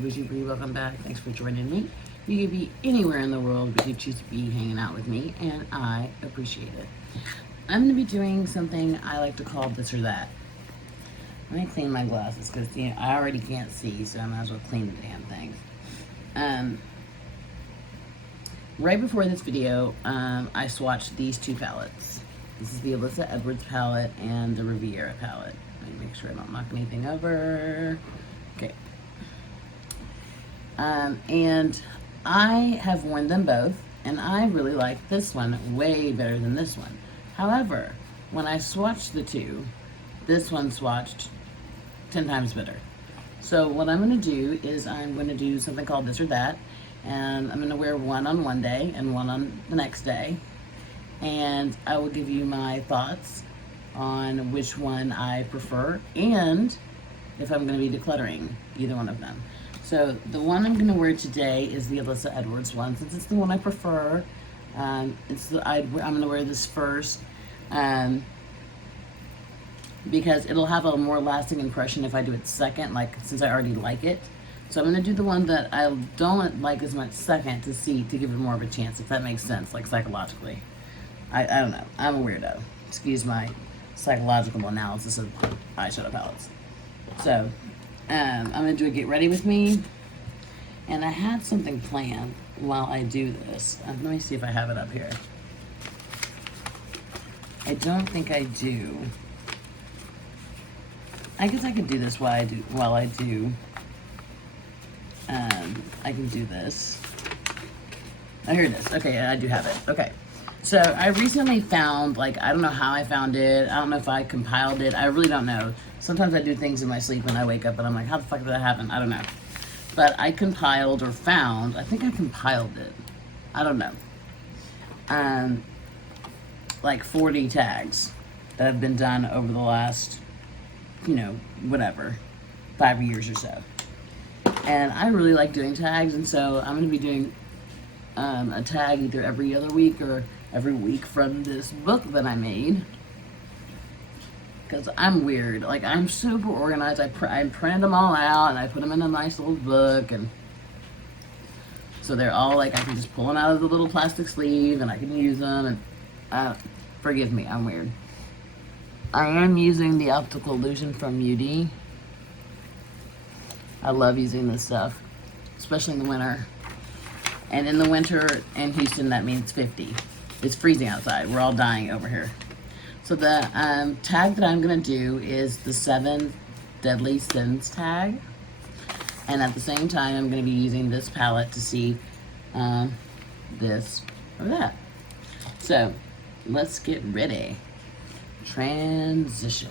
friend BOUGIEBRIE. Welcome back. Thanks for joining me. You could be anywhere in the world, but you choose to be hanging out with me, and I appreciate it. I'm going to be doing something I like to call this or that. Let me clean my glasses because I already can't see, so I might as well clean the damn things. Right before this video, I swatched these two palettes. This is the Alyssa Edwards palette and the Riviera palette. Let me make sure I don't knock anything over. Okay. And I have worn them both, and I really like this one way better than this one. However, when I swatched the two, this one swatched 10 times better. So what I'm going to do is I'm going to do something called this or that, and I'm going to wear one on one day and one on the next day, and I will give you my thoughts on which one I prefer and if I'm going to be decluttering either one of them. So the one I'm going to wear today is the Alyssa Edwards one, since it's the one I prefer. I'm going to wear this first because it'll have a more lasting impression if I do it second, since I already like it. So I'm going to do the one that I don't like as much second to give it more of a chance, if that makes sense, psychologically. I don't know. I'm a weirdo. Excuse my psychological analysis of eyeshadow palettes. So I'm going to do a get ready with me, and I had something planned while I do this. Let me see if I have it up here. I don't think I do. I guess I could do this while I do. I can do this. Oh, here it is. Okay, I do have it. Okay. So I recently found, I don't know how I found it. I don't know if I compiled it. I really don't know. Sometimes I do things in my sleep and I wake up and I'm like, how the fuck did that happen? I don't know. But I compiled or found, I think I compiled it. I don't know. 40 tags that have been done over the last, whatever, 5 years or so. And I really like doing tags, and so I'm going to be doing a tag either every other week or every week from this book that I made, because I'm weird. I'm super organized. I printed them all out and I put them in a nice little book, and so they're all I can just pull them out of the little plastic sleeve and I can use them. And forgive me, I'm weird. I am using the optical illusion from UD. I love using this stuff, especially in the winter. And in the winter in Houston, that means 50. It's freezing outside. We're all dying over here. So the tag that I'm going to do is the 7 Deadly Sins tag. And at the same time, I'm going to be using this palette to see this or that. So let's get ready. Transition.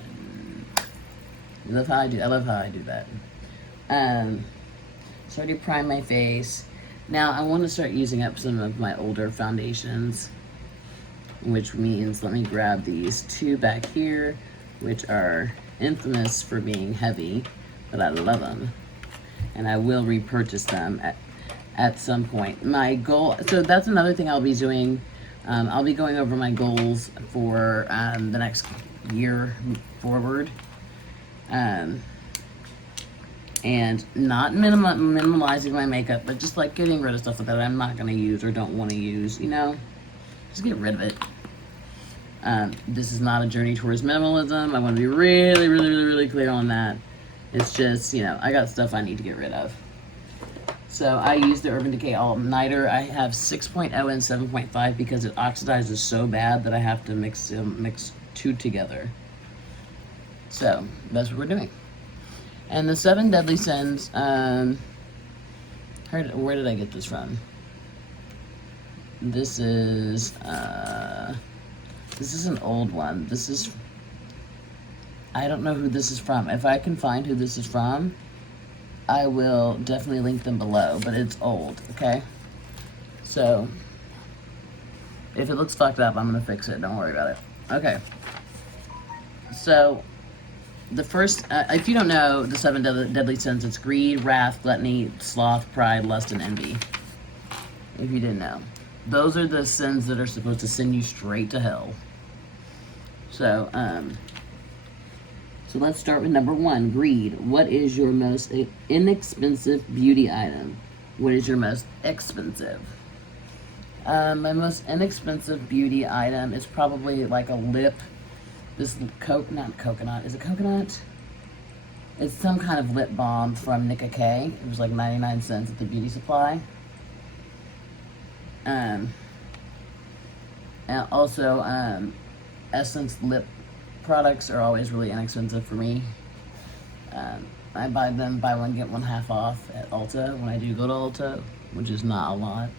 I love how I do that. So I already primed my face. Now I want to start using up some of my older foundations, which means let me grab these two back here, which are infamous for being heavy, but I love them, and I will repurchase them at some point. My goal, so that's another thing I'll be doing. I'll be going over my goals for the next year forward, and not minimalizing my makeup, but just getting rid of stuff that I'm not going to use or don't want to use, just get rid of it. This is not a journey towards minimalism. I want to be really, really, really, really clear on that. It's just, I got stuff I need to get rid of. So I use the Urban Decay All-Nighter. I have 6.0 and 7.5 because it oxidizes so bad that I have to mix two together. So that's what we're doing. And the 7 Deadly Sins, where did I get this from? This is an old one. I don't know who this is from. If I can find who this is from, I will definitely link them below, but it's old, okay? So, if it looks fucked up, I'm gonna fix it. Don't worry about it. Okay. So, the first, if you don't know the 7 deadly sins, it's greed, wrath, gluttony, sloth, pride, lust, and envy. If you didn't know. Those are the sins that are supposed to send you straight to hell. So So let's start with number 1, greed. What is your most inexpensive beauty item? What is your most expensive? My most inexpensive beauty item is probably like a lip. This not coconut. Is it coconut? It's some kind of lip balm from Nicka K. It was like 99 cents at the beauty supply. And also, Essence lip products are always really inexpensive for me. I buy them buy one get one half off at Ulta when I do go to Ulta, which is not a lot.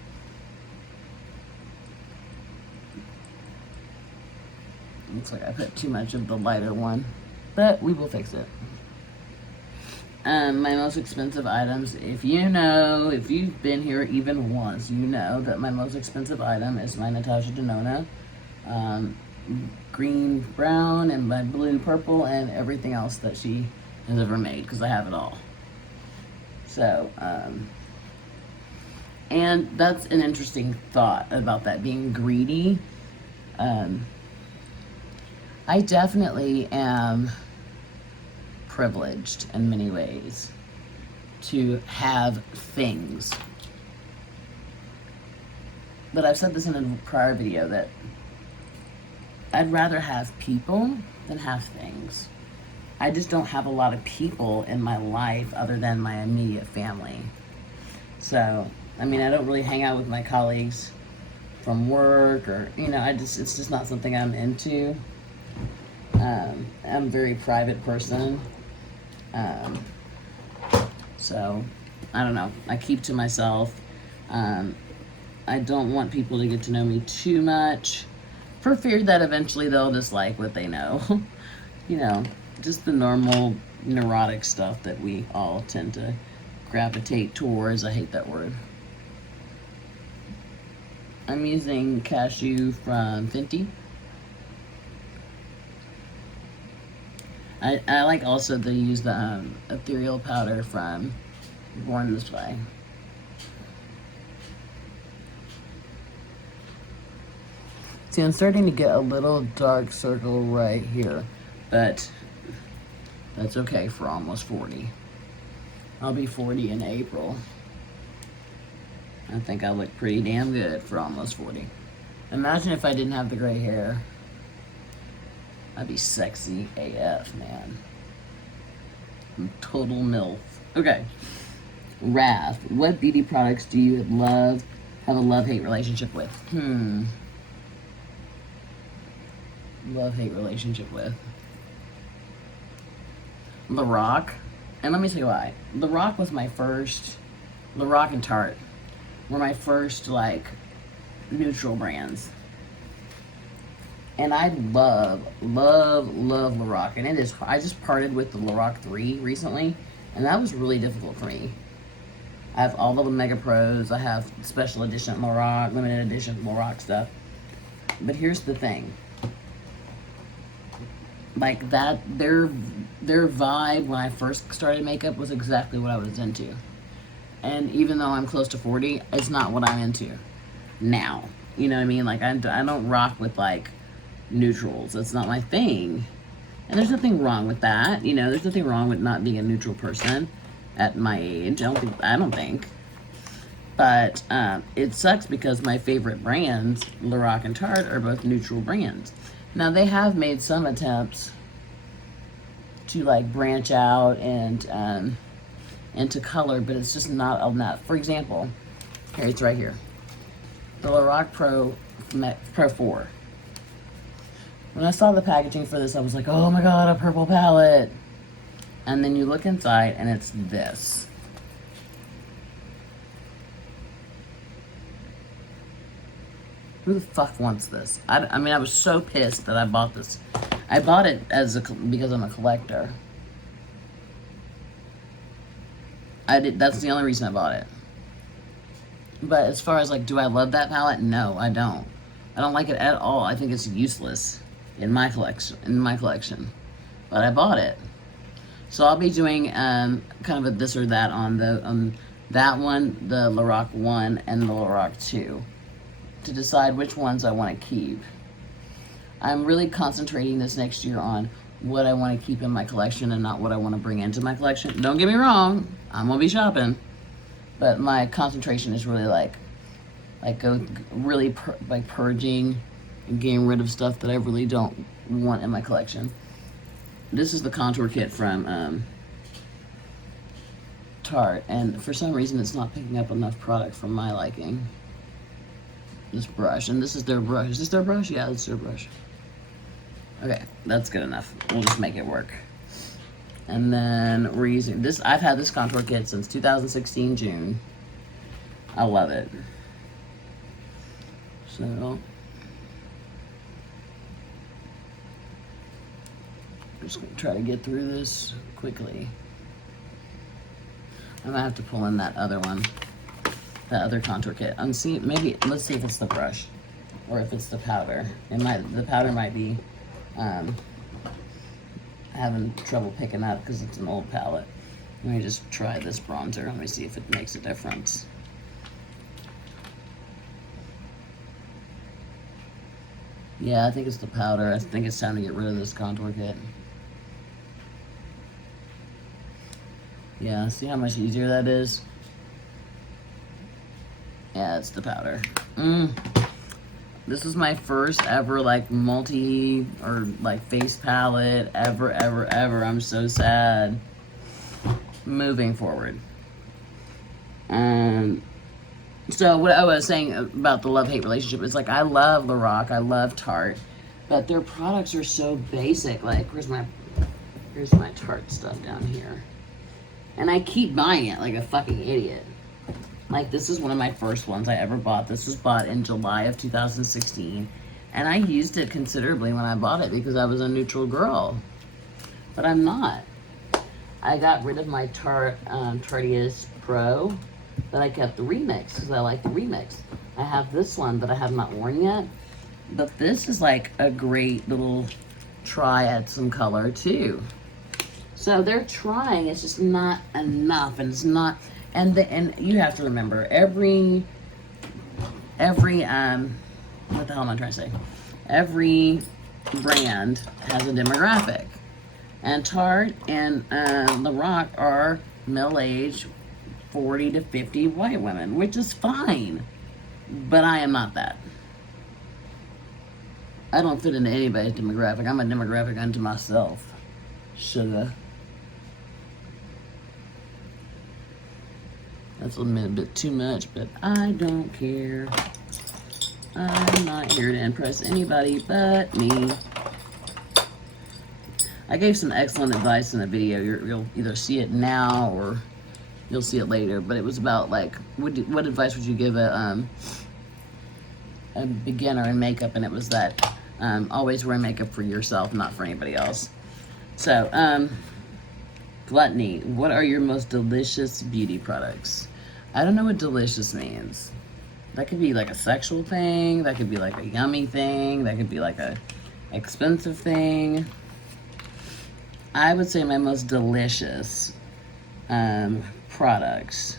Looks like I put too much of the lighter one, but we will fix it. My most expensive items, if you've been here even once, you know that my most expensive item is my Natasha Denona green brown and my blue purple and everything else that she has ever made, because I have it all. So, and that's an interesting thought about that being greedy. I definitely am privileged in many ways to have things. But I've said this in a prior video that I'd rather have people than have things. I just don't have a lot of people in my life other than my immediate family. So, I mean, I don't really hang out with my colleagues from work or, it's just not something I'm into. I'm a very private person. So, I don't know. I keep to myself. I don't want people to get to know me too much, for fear that eventually they'll dislike what they know. Just the normal neurotic stuff that we all tend to gravitate towards. I hate that word. I'm using Cashew from Fenty. I like also to use the ethereal powder from Born This Way. See, I'm starting to get a little dark circle right here, but that's okay for almost 40. I'll be 40 in April. I think I look pretty damn good for almost 40. Imagine if I didn't have the gray hair. I'd be sexy AF, man. I'm total MILF. Okay. Wrath. What beauty products do you have a love-hate relationship with? Love-hate relationship with. Lorac. And let me tell you why. Lorac and Tarte were my first, neutral brands. And I love Lorac. And I just parted with the Lorac 3 recently, and that was really difficult for me. I have all of the Mega Pros. I have special edition Lorac, limited edition Lorac stuff. But here's the thing. Their vibe when I first started makeup was exactly what I was into. And even though I'm close to 40, it's not what I'm into now. You know what I mean? I don't rock with, neutrals. That's not my thing. And there's nothing wrong with that. There's nothing wrong with not being a neutral person at my age. I don't think. But it sucks because my favorite brands, Lorac and Tarte, are both neutral brands. Now, they have made some attempts to, branch out and into color, but it's just not enough. For example, here, it's right here. The Lorac Pro 4. When I saw the packaging for this, I was like, oh my god, a purple palette. And then you look inside, and it's this. Who the fuck wants this? I mean, I was so pissed that I bought this. I bought it because I'm a collector. That's the only reason I bought it. But as far as do I love that palette? No, I don't. I don't like it at all. I think it's useless in my collection. But I bought it. So I'll be doing kind of a this or that on that one, the Lorac 1, and the Lorac 2. To decide which ones I want to keep. I'm really concentrating this next year on what I want to keep in my collection and not what I want to bring into my collection. Don't get me wrong, I'm gonna be shopping, but my concentration is really like purging and getting rid of stuff that I really don't want in my collection. This is the contour kit from Tarte, and for some reason it's not picking up enough product from my liking. This brush, and this is their brush. Is this their brush? Yeah, it's their brush. Okay, that's good enough. We'll just make it work. And then we're using this. I've had this contour kit since 2016 June. I love it. So I'm just gonna try to get through this quickly. I'm gonna have to pull in that other one, that other contour kit. I'm seeing, maybe, let's see if it's the brush or if it's the powder. The powder might be having trouble picking up because it's an old palette. Let me just try this bronzer. Let me see if it makes a difference. Yeah, I think it's the powder. I think it's time to get rid of this contour kit. Yeah, see how much easier that is? Yeah, it's the powder. This is my first ever like multi or like face palette ever. I'm so sad. Moving forward. So what I was saying about the love-hate relationship is like I love Lorac, I love Tarte, but their products are so basic. Like here's my Tarte stuff down here. And I keep buying it like a fucking idiot. Like this is one of my first ones I ever bought. This was bought in July of 2016. And I used it considerably when I bought it because I was a neutral girl. But I'm not. I got rid of my Tarteist Pro, but I kept the Remix because I like the Remix. I have this one that I have not worn yet. But this is like a great little try at some color too. So they're trying, it's just not enough, and it's not, and you have to remember, every, what the hell am I trying to say? Every brand has a demographic, and Tarte and Lorac are middle-aged 40 to 50 white women, which is fine, but I am not that. I don't fit into anybody's demographic. I'm a demographic unto myself. Sugar. That's a bit too much, but I don't care. I'm not here to impress anybody but me. I gave some excellent advice in a video. You'll either see it now or you'll see it later, but it was about like, what advice would you give a beginner in makeup? And it was that always wear makeup for yourself, not for anybody else. So, gluttony. What are your most delicious beauty products? I don't know what delicious means. That could be like a sexual thing. That could be like a yummy thing. That could be like a expensive thing. I would say my most delicious products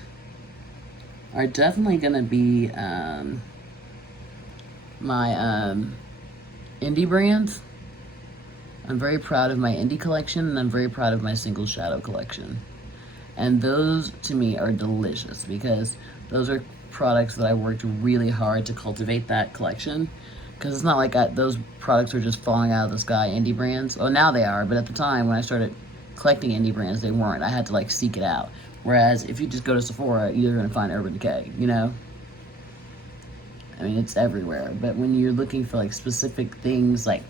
are definitely going to be my indie brands. I'm very proud of my indie collection, and I'm very proud of my single shadow collection. And those, to me, are delicious because those are products that I worked really hard to cultivate that collection. Because it's not like those products are just falling out of the sky, indie brands. Oh, now they are, but at the time when I started collecting indie brands, they weren't. I had to like seek it out. Whereas if you just go to Sephora, you're going to find Urban Decay, you know? I mean, it's everywhere. But when you're looking for like specific things, like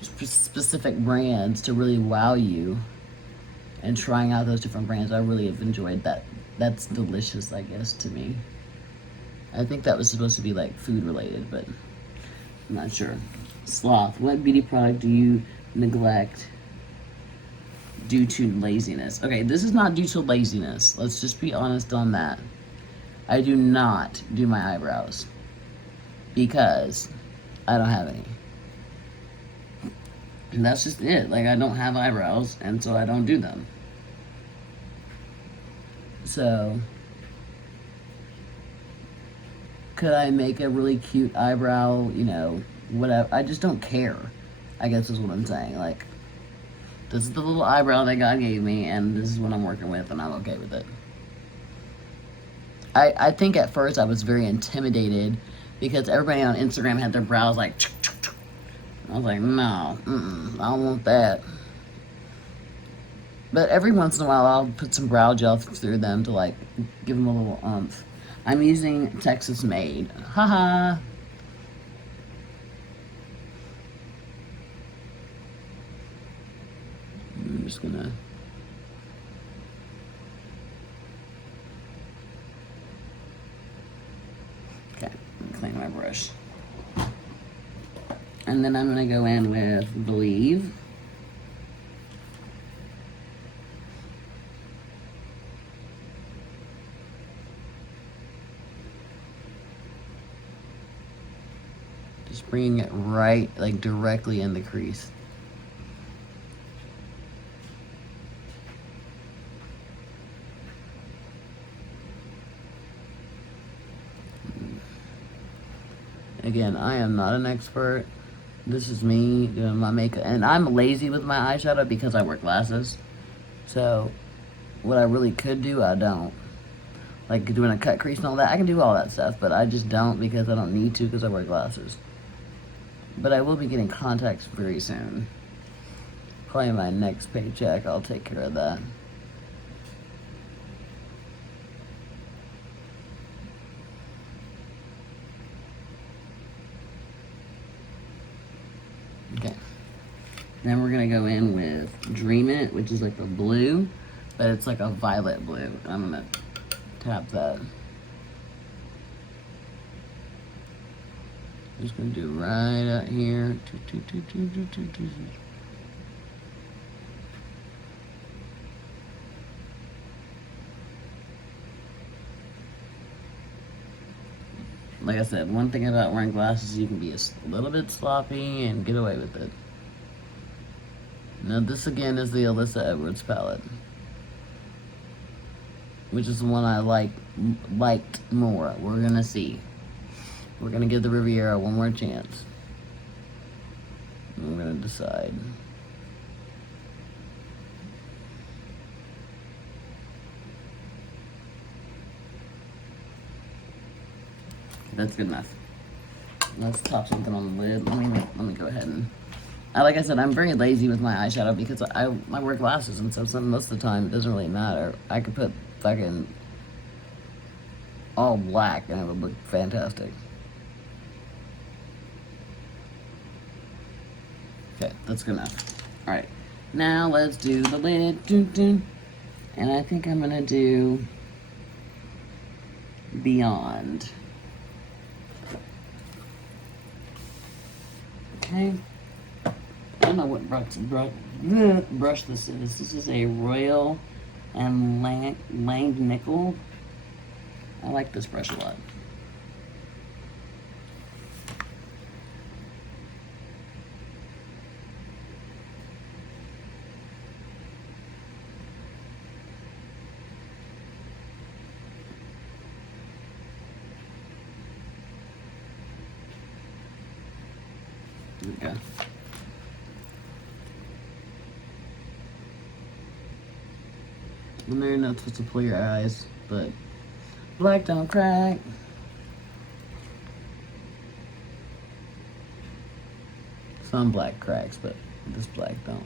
specific brands to really wow you, and trying out those different brands, I really have enjoyed that. That's delicious, I guess, to me. I think that was supposed to be like food related, but I'm not sure. Sloth. What beauty product do you neglect due to laziness? Okay, this is not due to laziness. Let's just be honest on that. I do not do my eyebrows because I don't have any. And that's just it. Like, I don't have eyebrows, and so I don't do them. So, could I make a really cute eyebrow, you know, whatever? I just don't care, I guess is what I'm saying. Like, This is the little eyebrow that God gave me, and this is what I'm working with, and I'm okay with it. I think at first I was very intimidated because everybody on Instagram had their brows like, I was like, no, I don't want that. But every once in a while I'll put some brow gel through them to like give them a little oomph. I'm using Texas Made. Haha. I'm just gonna clean my brush. And then I'm gonna go in with Believe. Just bringing it right, like directly in the crease. Again, I am not an expert. This is me doing my makeup. And I'm lazy with my eyeshadow because I wear glasses. So, what I really could do, I don't. Like doing a cut crease and all that. I can do all that stuff, but I just don't because I don't need to because I wear glasses. But I will be getting contacts very soon. Probably my next paycheck, I'll take care of that. Okay. Then we're gonna go in with Dream It, which is like a blue, but it's like a violet blue. I'm gonna tap that. Just gonna do right out here. Like I said, one thing about wearing glasses, you can be a little bit sloppy and get away with it. Now this again is the Alyssa Edwards palette, which is the one I liked more. We're gonna see. We're gonna give the Riviera one more chance. And we're gonna decide. That's good enough. Let's pop something on the lid. Let me go ahead and. Like I said, I'm very lazy with my eyeshadow because I wear glasses, and so most of the time it doesn't really matter. I could put fucking all black and it would look fantastic. Okay, that's good enough. Alright, now let's do the lid. And I think I'm gonna do Beyond. Okay. I don't know what brush this is. This is a Royal and Langed Nickel. I like this brush a lot. There we go. And they're not supposed to pull your eyes, but black don't crack. Some black cracks, but this black don't.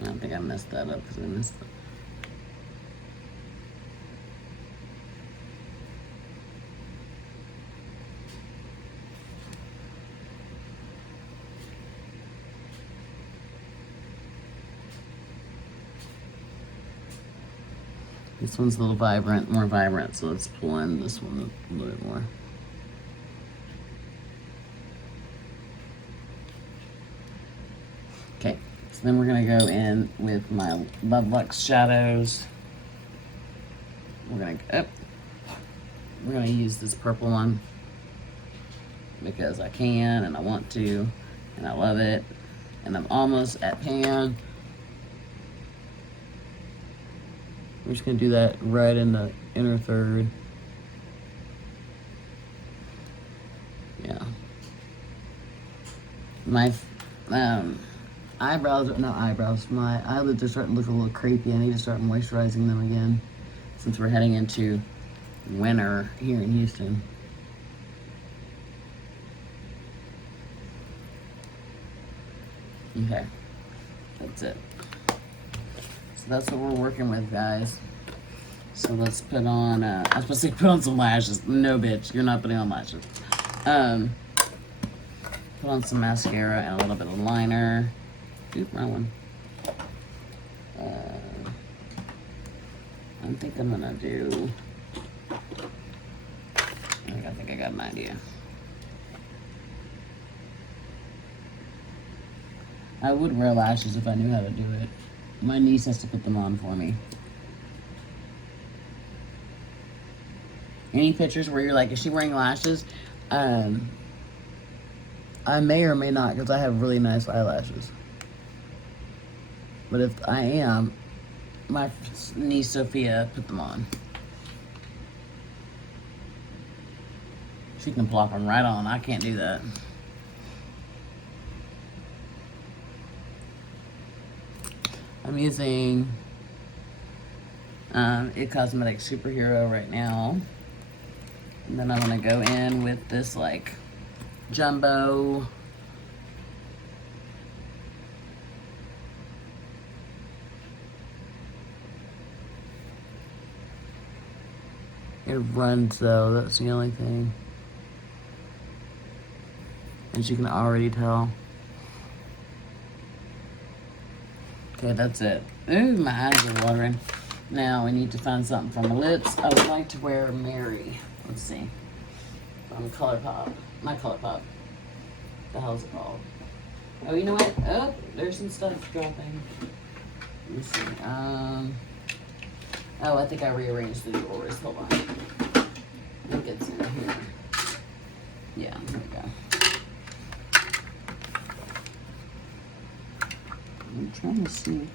I don't think I messed that up because I missed it. This one's a little more vibrant, so let's pull in this one a little bit more. Okay, so then we're gonna go in with my Love Lux shadows. We're gonna use this purple one because I can and I want to, and I love it, and I'm almost at pan. We're just gonna do that right in the inner third. Yeah. My eyebrows, not eyebrows, my eyelids are starting to look a little creepy. I need to start moisturizing them again since we're heading into winter here in Houston. Okay, that's it. So that's what we're working with, guys. So let's put on, I was supposed to say put on some lashes. No, bitch, you're not putting on lashes. Put on some mascara and a little bit of liner. Oop, wrong one. I think I'm gonna do, I think I got an idea. I would wear lashes if I knew how to do it. My niece has to put them on for me. Any pictures where you're like, is she wearing lashes? I may or may not, because I have really nice eyelashes. But if I am, my niece Sophia put them on. She can plop them right on. I can't do that. I'm using It Cosmetics Superhero right now. And then I'm gonna go in with this like jumbo it runs though, that's the only thing. As you can already tell. Okay, that's it. Ooh, my eyes are watering. Now we need to find something for my lips. I would like to wear Mary. Let's see. From ColourPop. Not ColourPop. The hell's it called? Oh, you know what? Oh, there's some stuff dropping. Let me see. Oh, I think I rearranged the drawers. Hold on. I think it's in here. Yeah, there we go. I'm trying to see.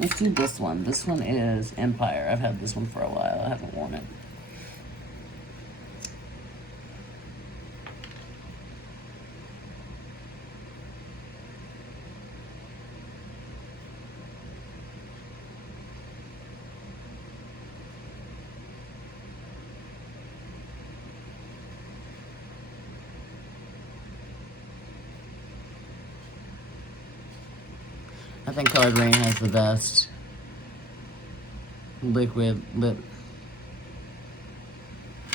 Let's do this one. This one is Empire. I've had this one for a while. I haven't worn it. I think Colored Rain has the best liquid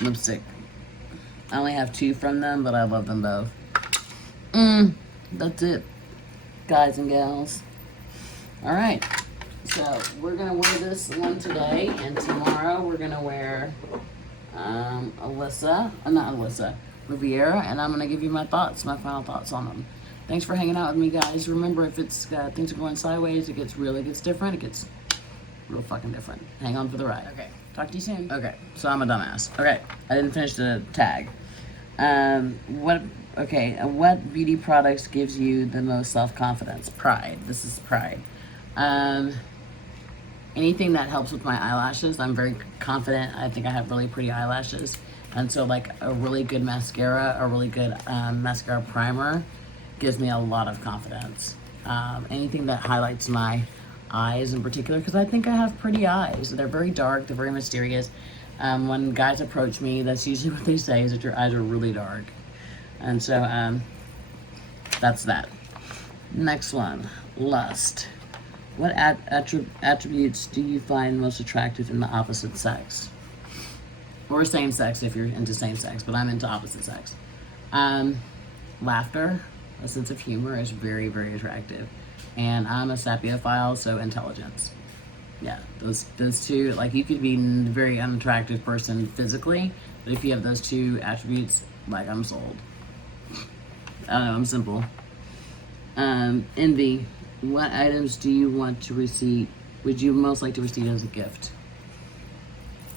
lipstick. I only have 2 from them, but I love them both. That's it, guys and gals. All right, so we're gonna wear this one today, and tomorrow we're gonna wear Riviera, and I'm gonna give you my thoughts, my final thoughts on them. Thanks for hanging out with me, guys. Remember, if it's things are going sideways, it gets different. It gets real fucking different. Hang on for the ride. Okay. Talk to you soon. Okay. So I'm a dumbass. Okay. I didn't finish the tag. What beauty products gives you the most self-confidence? Pride. This is pride. Anything that helps with my eyelashes. I'm very confident. I think I have really pretty eyelashes. And so like a really good mascara, a really good mascara primer gives me a lot of confidence. Anything that highlights my eyes in particular, because I think I have pretty eyes. They're very dark, they're very mysterious. When guys approach me, that's usually what they say, is that your eyes are really dark. And so that's that. Next one, lust. What attributes do you find most attractive in the opposite sex? Or same sex if you're into same sex, but I'm into opposite sex. Laughter. A sense of humor is very, very attractive. And I'm a sapiophile, so intelligence. Yeah, those 2, like you could be a very unattractive person physically, but if you have those 2 attributes, like I'm sold. I don't know, I'm simple. Envy. What items do you want to receive, would you most like to receive as a gift?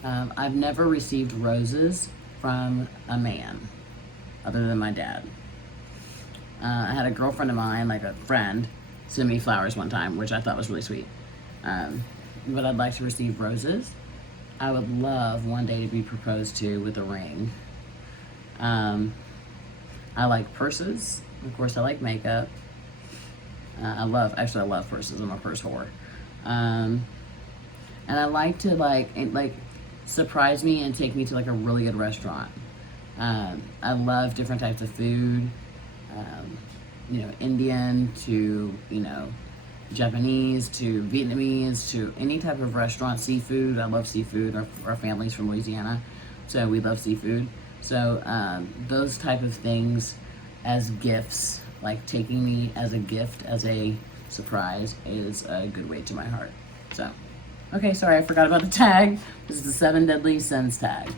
I've never received roses from a man, other than my dad. I had a girlfriend of mine, like a friend, send me flowers one time, which I thought was really sweet. But I'd like to receive roses. I would love one day to be proposed to with a ring. I like purses, Of course, I like makeup. I love purses. I'm a purse whore. And I like to like surprise me and take me to like a really good restaurant. I love different types of food. You know, Indian to, you know, Japanese to Vietnamese to any type of restaurant, seafood. I love seafood. Our family's from Louisiana, so we love seafood. So those type of things as gifts, like taking me as a gift, as a surprise, is a good way to my heart. So, okay, sorry, I forgot about the tag. This is the 7 Deadly Sins tag.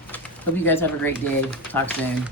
Hope you guys have a great day. Talk soon.